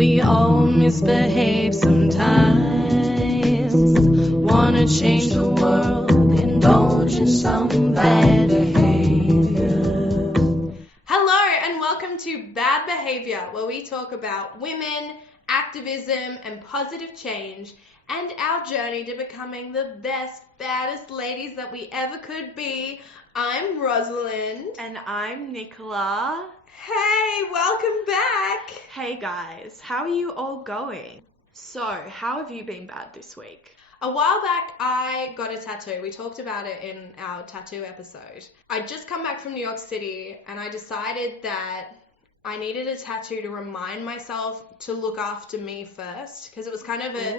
We all misbehave sometimes. Wanna change the world, indulge in some bad behavior. Hello and welcome to Bad Behavior, where we talk about women, activism and positive change and our journey to becoming the best, baddest ladies that we ever could be. I'm Rosalind. And I'm Nicola. Hey, welcome back. Hey guys, how are you all going? So, how have you been bad this week? A while back, I got a tattoo. We talked about it in our tattoo episode. I'd just come back from New York City and I decided that I needed a tattoo to remind myself to look after me first, because it was kind of a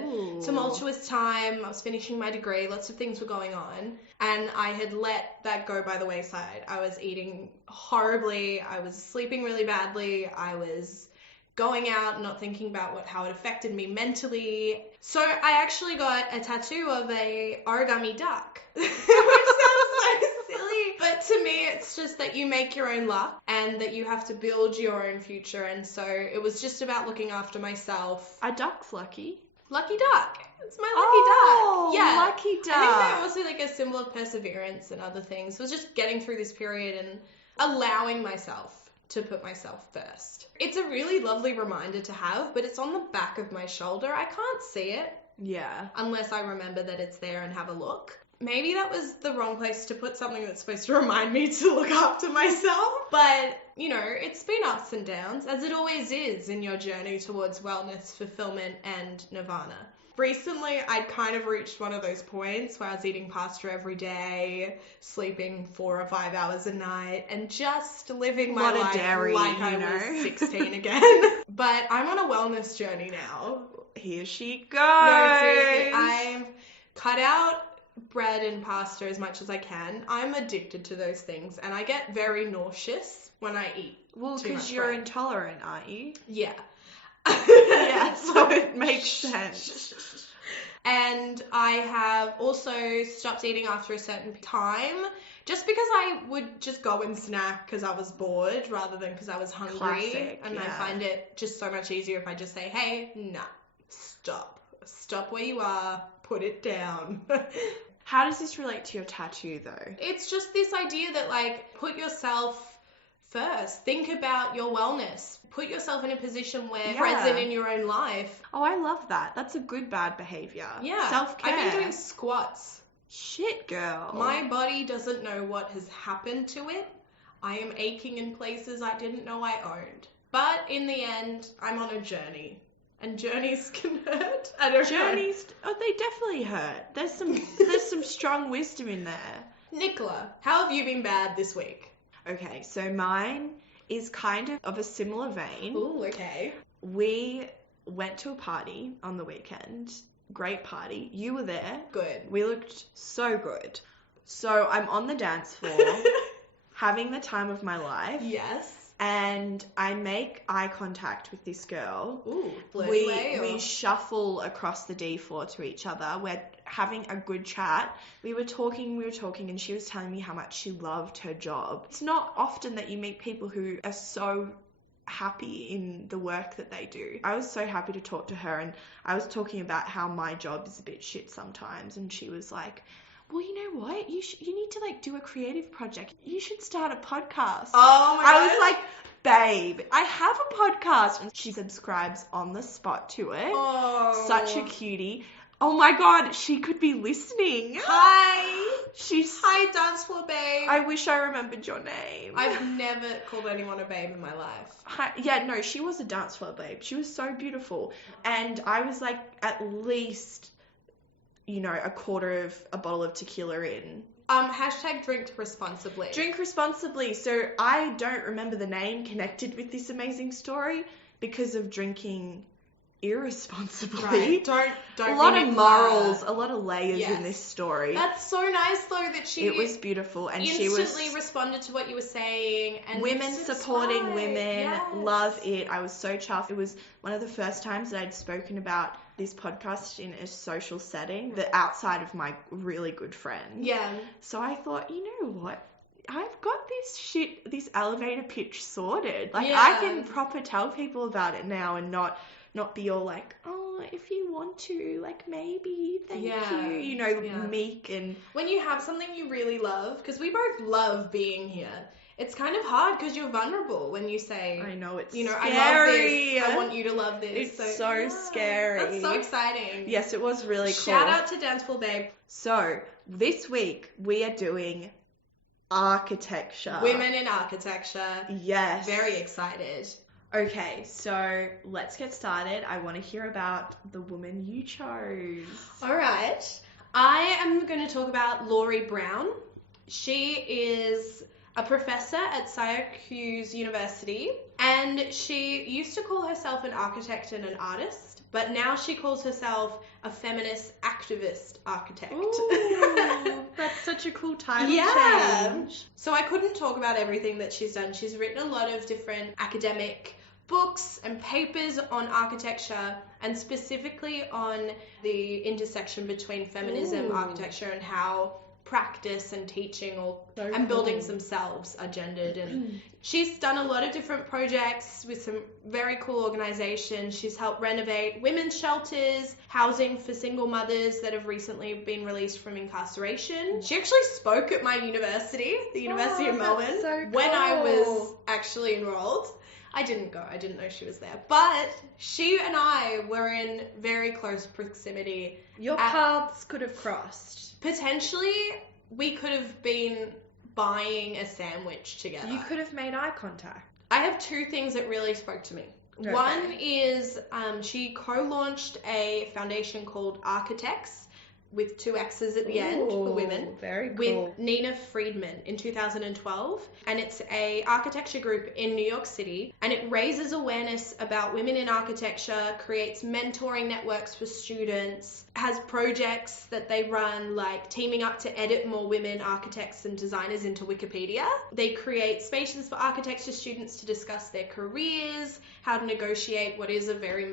tumultuous time. I was finishing my degree, lots of things were going on, and I had let that go by the wayside. I was eating horribly, I was sleeping really badly, I was going out not thinking about how it affected me mentally. So I actually got a tattoo of a origami duck, which sounds so silly, but to me it's just that you make your own luck and that you have to build your own future, and so it was just about looking after myself. A duck's lucky. Lucky duck. It's my lucky duck. Yeah. Lucky duck. I think that also like a symbol of perseverance and other things. So it was just getting through this period and allowing myself to put myself first. It's a really lovely reminder to have, but it's on the back of my shoulder. I can't see it. Yeah. Unless I remember that it's there and have a look. Maybe that was the wrong place to put something that's supposed to remind me to look after myself. But, you know, it's been ups and downs, as it always is in your journey towards wellness, fulfillment, and nirvana. Recently, I'd kind of reached one of those points where I was eating pasta every day, sleeping 4 or 5 hours a night, and just living my life dairy, like I was 16 again. But I'm on a wellness journey now. Here she goes. No, seriously, I've cut out bread and pasta as much as I can. I'm addicted to those things, and I get very nauseous when I eat. Well, because you're intolerant, aren't you? Yeah. Yeah, so it makes sense. And I have also stopped eating after a certain time, just because I would just go and snack because I was bored rather than because I was hungry. Classic, and yeah. I find it just so much easier if I just say, hey, nah, stop where you are, put it down. How does this relate to your tattoo though? It's just this idea that, like, put yourself first. Think about your wellness. Put yourself in a position where you're present in your own life. Oh, I love that. That's a good bad behavior. Yeah. Self-care. I've been doing squats. Shit, girl. My body doesn't know what has happened to it. I am aching in places I didn't know I owned. But in the end, I'm on a journey. And journeys can hurt. I don't know. Journeys, oh, they definitely hurt. There's some strong wisdom in there. Nicola, how have you been bad this week? Okay, so mine is kind of a similar vein. Ooh, okay. We went to a party on the weekend. Great party. You were there. Good. We looked so good. So I'm on the dance floor, having the time of my life. Yes. And I make eye contact with this girl. Ooh, we shuffle across the D floor to each other. We're having a good chat. We were talking, and she was telling me how much she loved her job. It's not often that you meet people who are so happy in the work that they do. I was so happy to talk to her, and I was talking about how my job is a bit shit sometimes, and she was like, well, you know what? You need to, like, do a creative project. You should start a podcast. Oh my God. I was like, babe, I have a podcast. And she subscribes on the spot to it. Oh. Such a cutie. Oh my God, she could be listening. Hi. Hi, dance floor babe. I wish I remembered your name. I've never called anyone a babe in my life. Hi. Yeah, no, she was a dance floor babe. She was so beautiful. And I was like, at least, you know, a quarter of a bottle of tequila in. Hashtag drink responsibly. Drink responsibly. So I don't remember the name connected with this amazing story because of drinking irresponsibly. Right. Don't a lot of morals, a lot of layers in this story. That's so nice though that it was beautiful, and instantly she was responded to what you were saying, and women supporting women. Love it. I was so chuffed. It was one of the first times that I'd spoken about this podcast in a social setting, that outside of my really good friend. Yeah. So I thought, you know what? I've got this elevator pitch sorted. Like, I can proper tell people about it now and not not be all like, oh, if you want to, like, maybe, thank Yeah, you, you know, yeah. meek. And When you have something you really love, because we both love being here, it's kind of hard because you're vulnerable when you say, I know, it's you know, scary. I love this, I want you to love this. It's so scary. That's so exciting. Yes, it was really cool. Shout out to Danceful Babe. So, this week we are doing architecture. Women in architecture. Yes. Very excited. Okay, so let's get started. I want to hear about the woman you chose. All right. I am going to talk about Laurie Brown. She is a professor at Syracuse University, and she used to call herself an architect and an artist, but now she calls herself a feminist activist architect. Ooh, that's such a cool title change. So I couldn't talk about everything that she's done. She's written a lot of different academic books and papers on architecture, and specifically on the intersection between feminism, architecture, and how practice and teaching and buildings themselves are gendered. And she's done a lot of different projects with some very cool organizations. She's helped renovate women's shelters, housing for single mothers that have recently been released from incarceration. She actually spoke at my university, the University of Melbourne, so when I was cool. actually enrolled. I didn't go. I didn't know she was there. But she and I were in very close proximity. Your paths could have crossed. Potentially, we could have been buying a sandwich together. You could have made eye contact. I have two things that really spoke to me. Okay. One is she co-launched a foundation called Architects, with 2 X's at the end for women, very cool. with Nina Friedman in 2012. And it's a architecture group in New York City, and it raises awareness about women in architecture, creates mentoring networks for students, has projects that they run like teaming up to edit more women architects and designers into Wikipedia. They create spaces for architecture students to discuss their careers, how to negotiate what is a very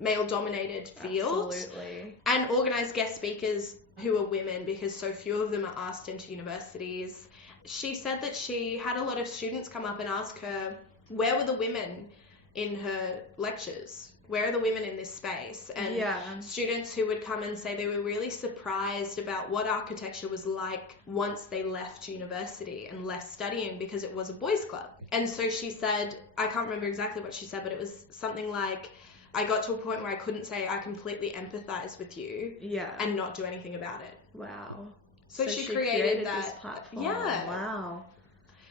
male-dominated field. Absolutely. And organize guest speakers who are women, because so few of them are asked into universities. She said that she had a lot of students come up and ask her, where were the women in her lectures? Where are the women in this space? And students who would come and say they were really surprised about what architecture was like once they left university and left studying, because it was a boys' club. And so she said, I can't remember exactly what she said, but it was something like, I got to a point where I couldn't say I completely empathize with you and not do anything about it. Wow. So she created that. This platform. Yeah. Wow.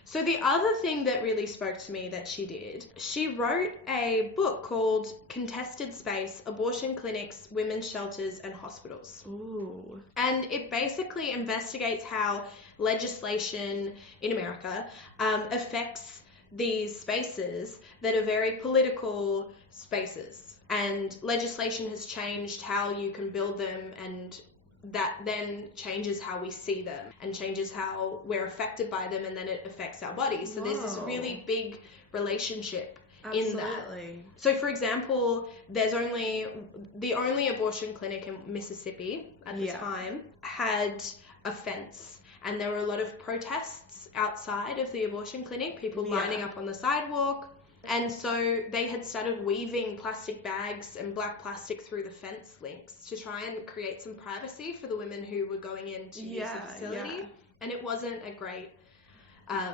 So the other thing that really spoke to me that she did, she wrote a book called Contested Space, Abortion Clinics, Women's Shelters and Hospitals. Ooh. And it basically investigates how legislation in America affects these spaces that are very political spaces. And legislation has changed how you can build them, and that then changes how we see them and changes how we're affected by them, and then it affects our bodies. So there's this really big relationship in that. So for example, there's the only abortion clinic in Mississippi at the time had a fence, and there were a lot of protests outside of the abortion clinic, people lining up on the sidewalk. And so they had started weaving plastic bags and black plastic through the fence links to try and create some privacy for the women who were going in to use the facility. And it wasn't a great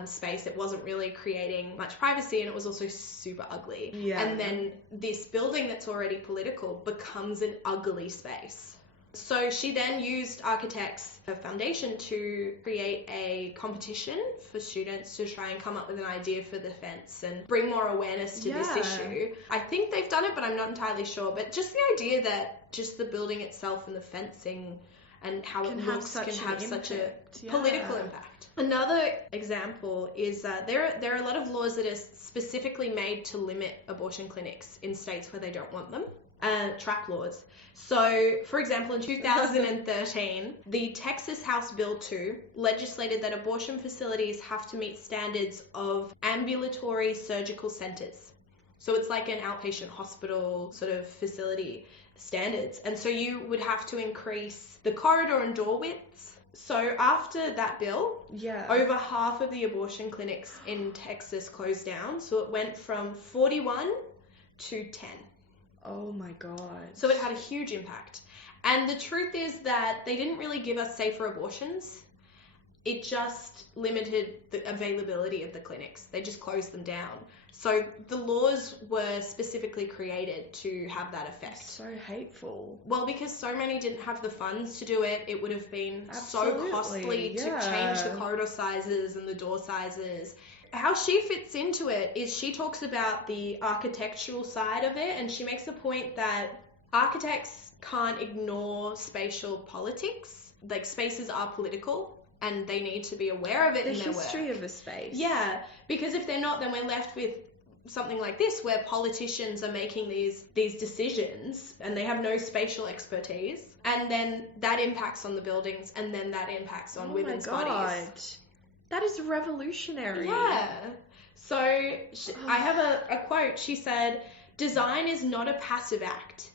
space. It wasn't really creating much privacy, and it was also super ugly. And then this building that's already political becomes an ugly space. So she then used Architects, her foundation, to create a competition for students to try and come up with an idea for the fence and bring more awareness to this issue. I think they've done it, but I'm not entirely sure. But just the idea that just the building itself and the fencing and how it looks can have such a political impact. Another example is there are a lot of laws that are specifically made to limit abortion clinics in states where they don't want them. Trap laws. So, for example, in 2013, the Texas House Bill 2 legislated that abortion facilities have to meet standards of ambulatory surgical centers. So it's like an outpatient hospital sort of facility standards. And so you would have to increase the corridor and door widths. So after that bill, over half of the abortion clinics in Texas closed down. So it went from 41 to 10. Oh my God. So it had a huge impact. And the truth is that they didn't really give us safer abortions. It just limited the availability of the clinics. They just closed them down. So the laws were specifically created to have that effect. So hateful. Well, because so many didn't have the funds to do it, it would have been Absolutely, so costly to yeah. change the corridor sizes and the door sizes. How she fits into it is she talks about the architectural side of it, and she makes the point that architects can't ignore spatial politics. Like, spaces are political, and they need to be aware of it in their work. The history of a space. Yeah, because if they're not, then we're left with something like this, where politicians are making these decisions and they have no spatial expertise, and then that impacts on the buildings, and then that impacts on women's bodies. That is revolutionary. Yeah. So I have a quote. She said, "Design is not a passive act.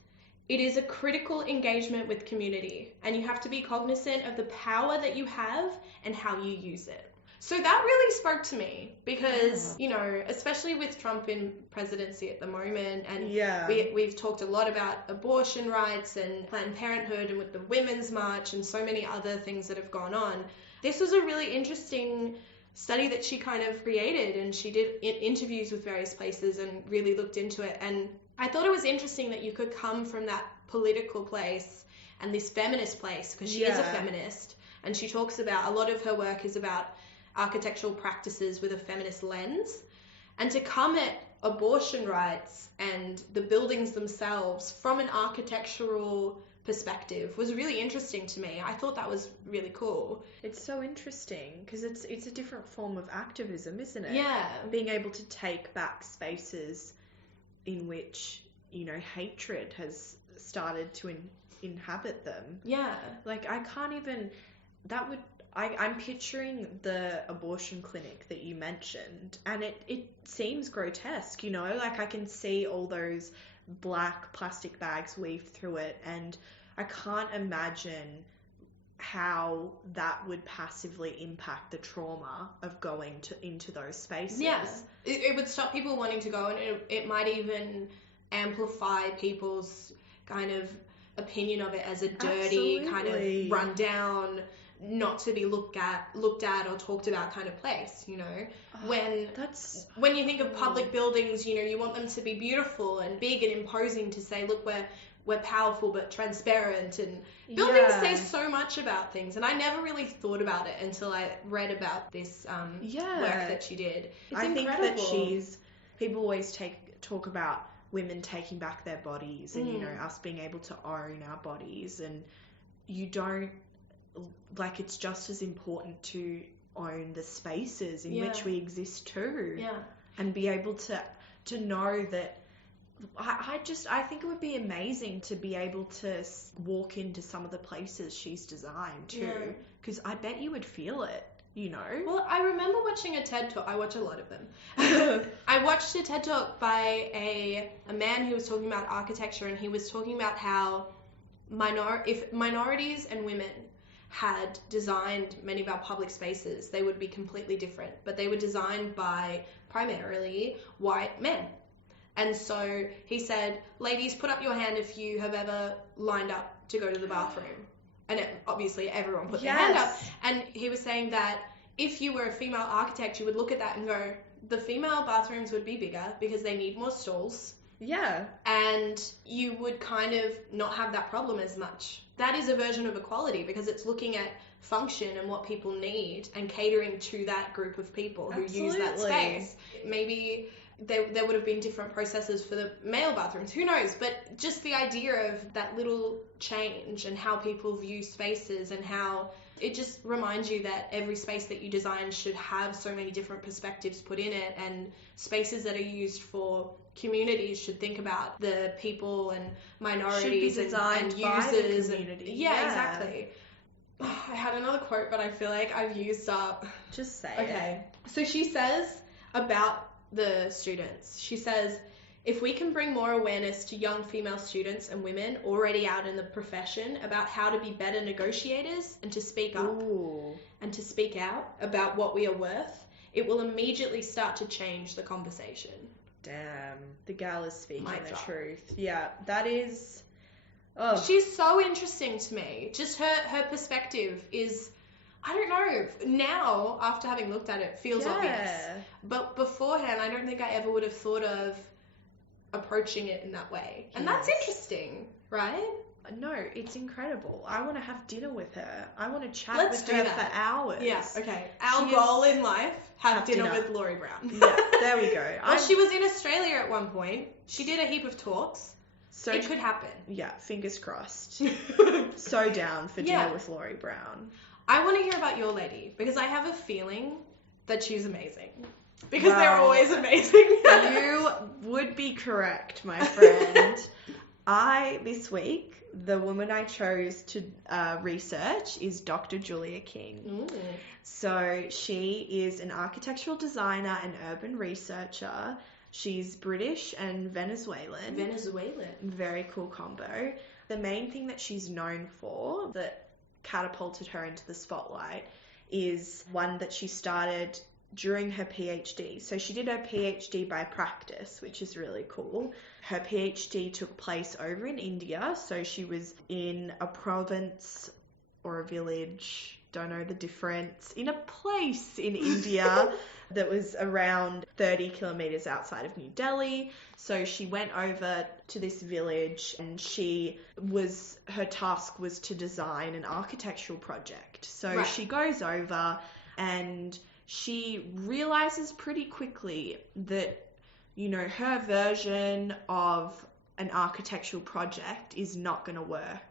It is a critical engagement with community, and you have to be cognizant of the power that you have and how you use it." So that really spoke to me because, you know, especially with Trump in presidency at the moment, and we've talked a lot about abortion rights and Planned Parenthood and with the Women's March and so many other things that have gone on. This was a really interesting study that she kind of created, and she did interviews with various places and really looked into it. And I thought it was interesting that you could come from that political place and this feminist place, because she is a feminist, and she talks about, a lot of her work is about architectural practices with a feminist lens, and to come at abortion rights and the buildings themselves from an architectural perspective was really interesting to me. I thought that was really cool. It's so interesting because it's a different form of activism, isn't it? Yeah. Being able to take back spaces in which, you know, hatred has started to inhabit them. Yeah. Like, I can't even, that would, I'm picturing the abortion clinic that you mentioned, and it seems grotesque, you know, like I can see all those black plastic bags weaved through it, and I can't imagine how that would passively impact the trauma of going into those spaces. Yeah, it would stop people wanting to go, and it might even amplify people's kind of opinion of it as a dirty, kind of rundown, not to be looked at or talked about kind of place, you know. When you think of public buildings, you know, you want them to be beautiful and big and imposing, to say, look, we're powerful but transparent, and buildings say so much about things. And I never really thought about it until I read about this work that she did. It's incredible. Think that people always talk about women taking back their bodies and, you know, us being able to own our bodies, and you don't, like, it's just as important to own the spaces in which we exist too. Yeah. And be able to know that I think it would be amazing to be able to walk into some of the places she's designed too, because I bet you would feel it, you know. Well, I remember watching a TED Talk. I watch a lot of them. I watched a TED Talk by a man who was talking about architecture, and he was talking about how if minorities and women had designed many of our public spaces, they would be completely different. But they were designed by primarily white men. And so he said, ladies, put up your hand if you have ever lined up to go to the bathroom. And obviously everyone put their hand up. And he was saying that if you were a female architect, you would look at that and go, the female bathrooms would be bigger because they need more stalls. Yeah. And you would kind of not have that problem as much. That is a version of equality, because it's looking at function and what people need and catering to that group of people who use that space. Maybe there would have been different processes for the male bathrooms. Who knows? But just the idea of that little change and how people view spaces, and how it just reminds you that every space that you design should have so many different perspectives put in it, and spaces that are used for communities should think about the people and minorities should be designed and by users. The community. Yeah, exactly. I had another quote, but I feel like I've used up. Just say Okay. So she says about the students, she says, if we can bring more awareness to young female students and women already out in the profession about how to be better negotiators and to speak up and to speak out about what we are worth, it will immediately start to change the conversation. Damn. The gal is speaking Mic the drop. truth. Yeah, that is... Oh. She's so interesting to me. Just her perspective is, I don't know, now, after having looked at it, feels obvious. But beforehand, I don't think I ever would have thought of approaching it in that way. And that's interesting, right? No, it's incredible. I want to have dinner with her. I want to chat Let's with do her that. for hours. Yeah, okay. Our She goal is- in life, have dinner dinner. with Laurie Brown. Yeah, there we go. Well, she was in Australia at one point. She did a heap of talks. So It could happen. Yeah, fingers crossed. So down for dinner with Laurie Brown. I want to hear about your lady because I have a feeling that she's amazing. Because they're always amazing. You would be correct, my friend. This week, the woman I chose to research is Dr. Julia King. Ooh. So she is an architectural designer and urban researcher. She's British and Venezuelan. Very cool combo. The main thing that she's known for that catapulted her into the spotlight is one that she started during her PhD. So she did her PhD by practice, which is really cool. Her PhD took place over in India. So she was in a province or a village, don't know the difference, in a place in India that was around 30 kilometers outside of New Delhi. So she went over to this village and her task was to design an architectural project. So she goes over and she realizes pretty quickly that, her version of an architectural project is not going to work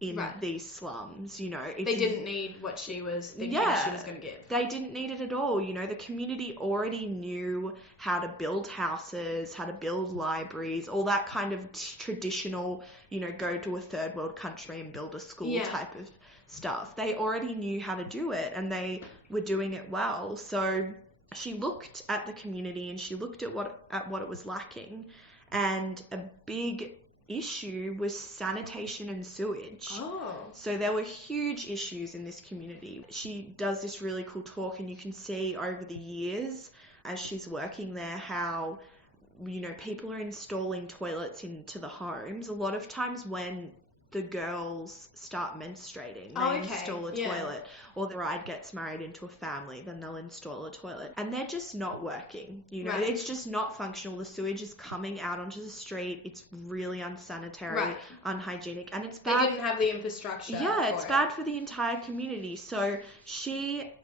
in these slums, They didn't need what she was thinking she was going to give. They didn't need it at all. The community already knew how to build houses, how to build libraries, all that kind of traditional, go to a third world country and build a school type of stuff. They already knew how to do it and they were doing it well. So she looked at the community and she looked at what it was lacking, and a big issue was sanitation and sewage. So there were huge issues in this community. She does this really cool talk and you can see over the years as she's working there how people are installing toilets into the homes. A lot of times when the girls start menstruating, they install a toilet, or the bride gets married into a family, then they'll install a toilet, and they're just not working. It's just not functional. The sewage is coming out onto the street. It's really unsanitary, unhygienic, and it's bad. They didn't have the infrastructure. It's bad for the entire community. So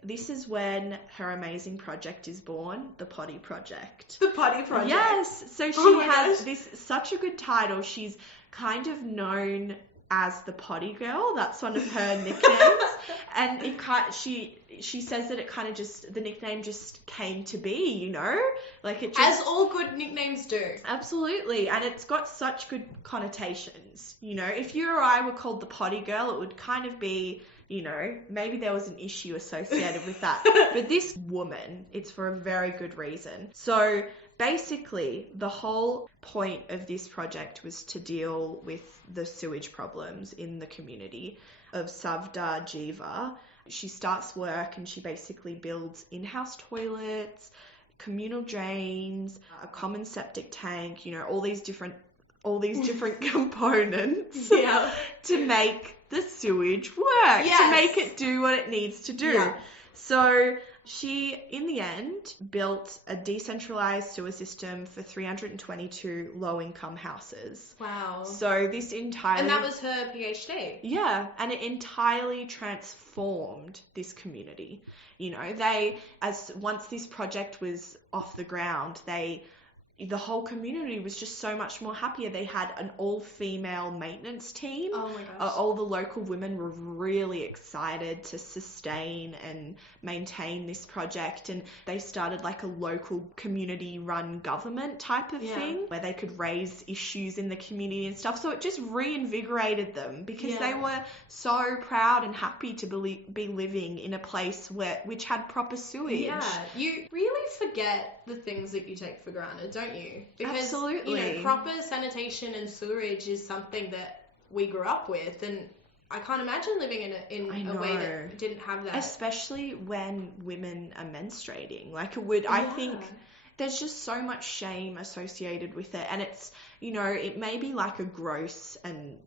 this is when her amazing project is born, the Potty Project. The Potty Project. Yes. So she has such a good title. She's kind of known as the Potty Girl. That's one of her nicknames. And she says that it kind of just, the nickname just came to be, like it just, as all good nicknames do. Absolutely. And it's got such good connotations. If you or I were called the Potty Girl, it would kind of be, maybe there was an issue associated with that. But this woman, it's for a very good reason. So basically, the whole point of this project was to deal with the sewage problems in the community of Savda Jiva. She starts work and she basically builds in-house toilets, communal drains, a common septic tank, all these different components to make the sewage work, to make it do what it needs to do. Yeah. So she, in the end, built a decentralized sewer system for 322 low-income houses. Wow. So this entirely... And that was her PhD. Yeah, and it entirely transformed this community. Once this project was off the ground, the whole community was just so much more happier. They had an all-female maintenance team. Oh my gosh. All the local women were really excited to sustain and maintain this project, and they started like a local community-run government type of thing where they could raise issues in the community and stuff. So it just reinvigorated them because they were so proud and happy to be living in a place which had proper sewage. Yeah, you really forget the things that you take for granted, don't you? Because, absolutely. Proper sanitation and sewerage is something that we grew up with, and I can't imagine living in a way that didn't have that. Especially when women are menstruating. Like, I think there's just so much shame associated with it. And it's, you know, it may be like a gross and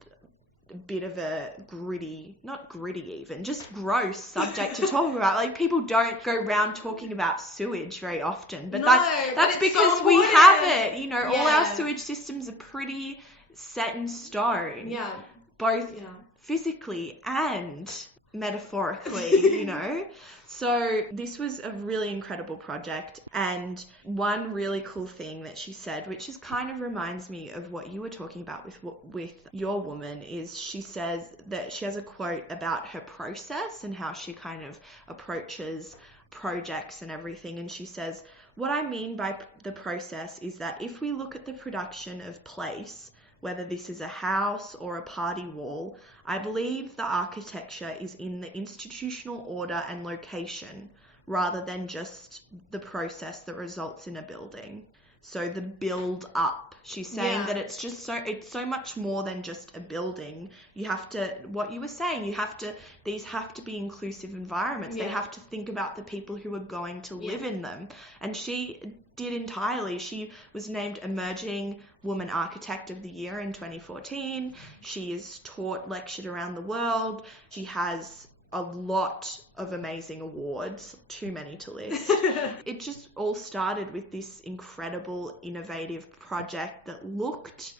a bit of a gritty, not gritty even, just gross subject to talk about. Like, people don't go around talking about sewage very often, but that's because so we have it. You know, all our sewage systems are pretty set in stone. Yeah. Both physically and metaphorically, you know. So this was a really incredible project, and one really cool thing that she said, which is kind of reminds me of what you were talking about with your woman, is she says that she has a quote about her process and how she kind of approaches projects and everything, and she says, "What I mean by the process is that if we look at the production of place, whether this is a house or a party wall, I believe the architecture is in the institutional order and location rather than just the process that results in a building." So the build up. She's saying that it's so much more than just a building. You have to, what you were saying, these have to be inclusive environments. They have to think about the people who are going to live in them. And she did entirely. She was named Emerging Woman Architect of the Year in 2014. She is taught, lectured around the world. She has a lot of amazing awards, too many to list. It just all started with this incredible, innovative project that looked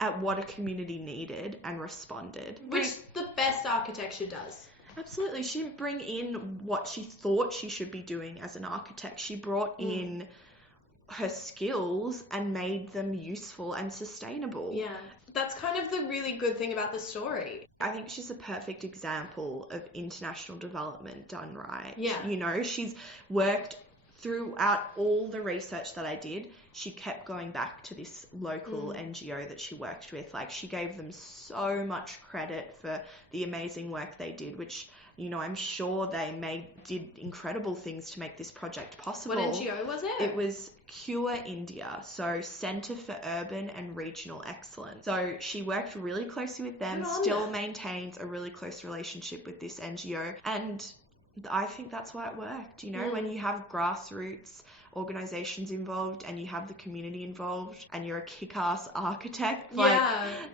at what a community needed and responded. Which the best architecture does. Absolutely. She didn't bring in what she thought she should be doing as an architect. She brought in her skills and made them useful and sustainable. Yeah. That's kind of the really good thing about the story. I think she's a perfect example of international development done right. Yeah. You know, she's worked throughout all the research that I did. She kept going back to this local NGO that she worked with. Like, she gave them so much credit for the amazing work they did, which, you know, I'm sure they did incredible things to make this project possible. What NGO was it? It was Cure India, so Centre for Urban and Regional Excellence. So she worked really closely with them, still maintains a really close relationship with this NGO, and I think that's why it worked. You know, when you have grassroots organisations involved and you have the community involved and you're a kick-ass architect like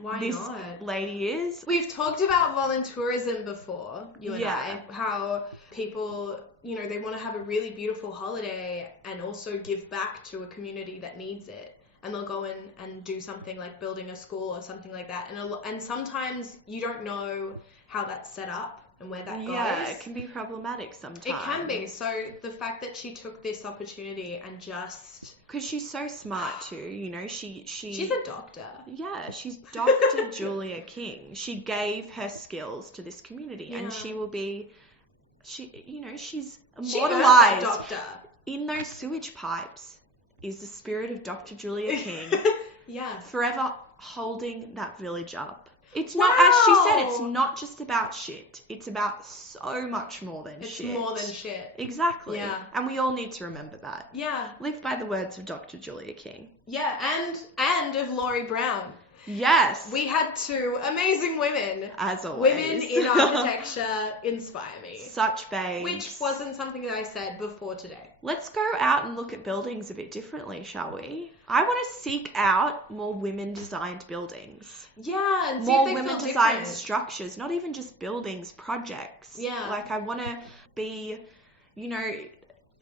why this not? Lady is. We've talked about volunteerism before, you and I, how people, you know, they want to have a really beautiful holiday and also give back to a community that needs it. And they'll go in and do something like building a school or something like that. And sometimes you don't know how that's set up and where that goes. Yeah, it can be problematic sometimes. It can be. So the fact that she took this opportunity and just... Because she's so smart too, you know, she's a doctor. Yeah, she's Dr. Julia King. She gave her skills to this community and she will be, you know, she's immortalized. She doctor. In those sewage pipes is the spirit of Dr. Julia King. Forever holding that village up. It's not, as she said, it's not just about shit. It's about so much more than shit. It's more than shit. Exactly. Yeah. And we all need to remember that. Yeah. Live by the words of Dr. Julia King. Yeah, and of Laurie Brown. Yes. We had two amazing women. As always. Women in architecture inspire me. Such babes. Which wasn't something that I said before today. Let's go out and look at buildings a bit differently, shall we? I want to seek out more women-designed buildings. Yeah, and see more if they women-designed structures, not even just buildings, projects. Yeah. Like, I want to be, you know,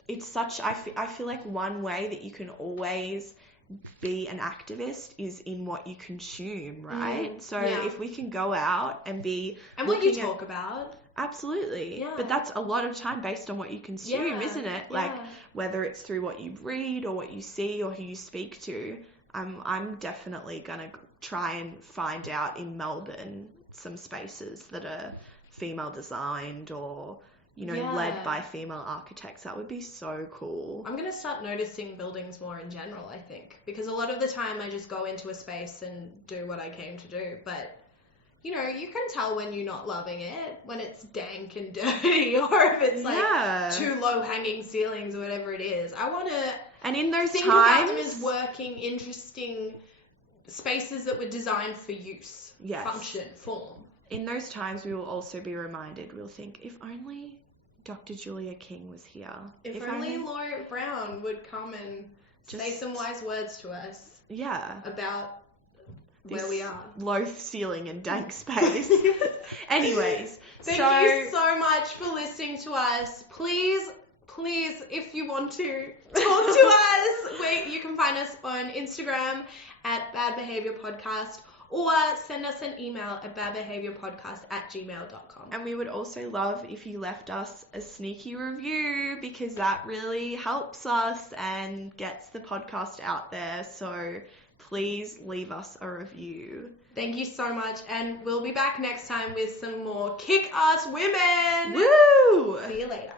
it's such, I feel like one way that you can always be an activist is in what you consume, right? So if we can go out and be... And what you talk about. Absolutely. Yeah. But that's a lot of time based on what you consume, isn't it? Like, whether it's through what you read or what you see or who you speak to, I'm definitely going to try and find out in Melbourne some spaces that are female designed or, you know, led by female architects. That would be so cool. I'm going to start noticing buildings more in general, I think. Because a lot of the time I just go into a space and do what I came to do. But, you know, you can tell when you're not loving it, when it's dank and dirty, or if it's like too low-hanging ceilings or whatever it is. I want to and in those think times, about them as working, interesting spaces that were designed for use, function, form. In those times, we will also be reminded, we'll think, if only Dr. Julia King was here. If only Laurie Brown would come and just say some wise words to us about where we are. Loath ceiling and dank space. Anyways, thank you so much for listening to us. Please, if you want to talk to us, you can find us on Instagram at Bad Behavior Podcast, or send us an email at badbehaviorpodcast@gmail.com. And we would also love if you left us a sneaky review, because that really helps us and gets the podcast out there. So please leave us a review. Thank you so much, and we'll be back next time with some more kick-ass women. Woo! See you later.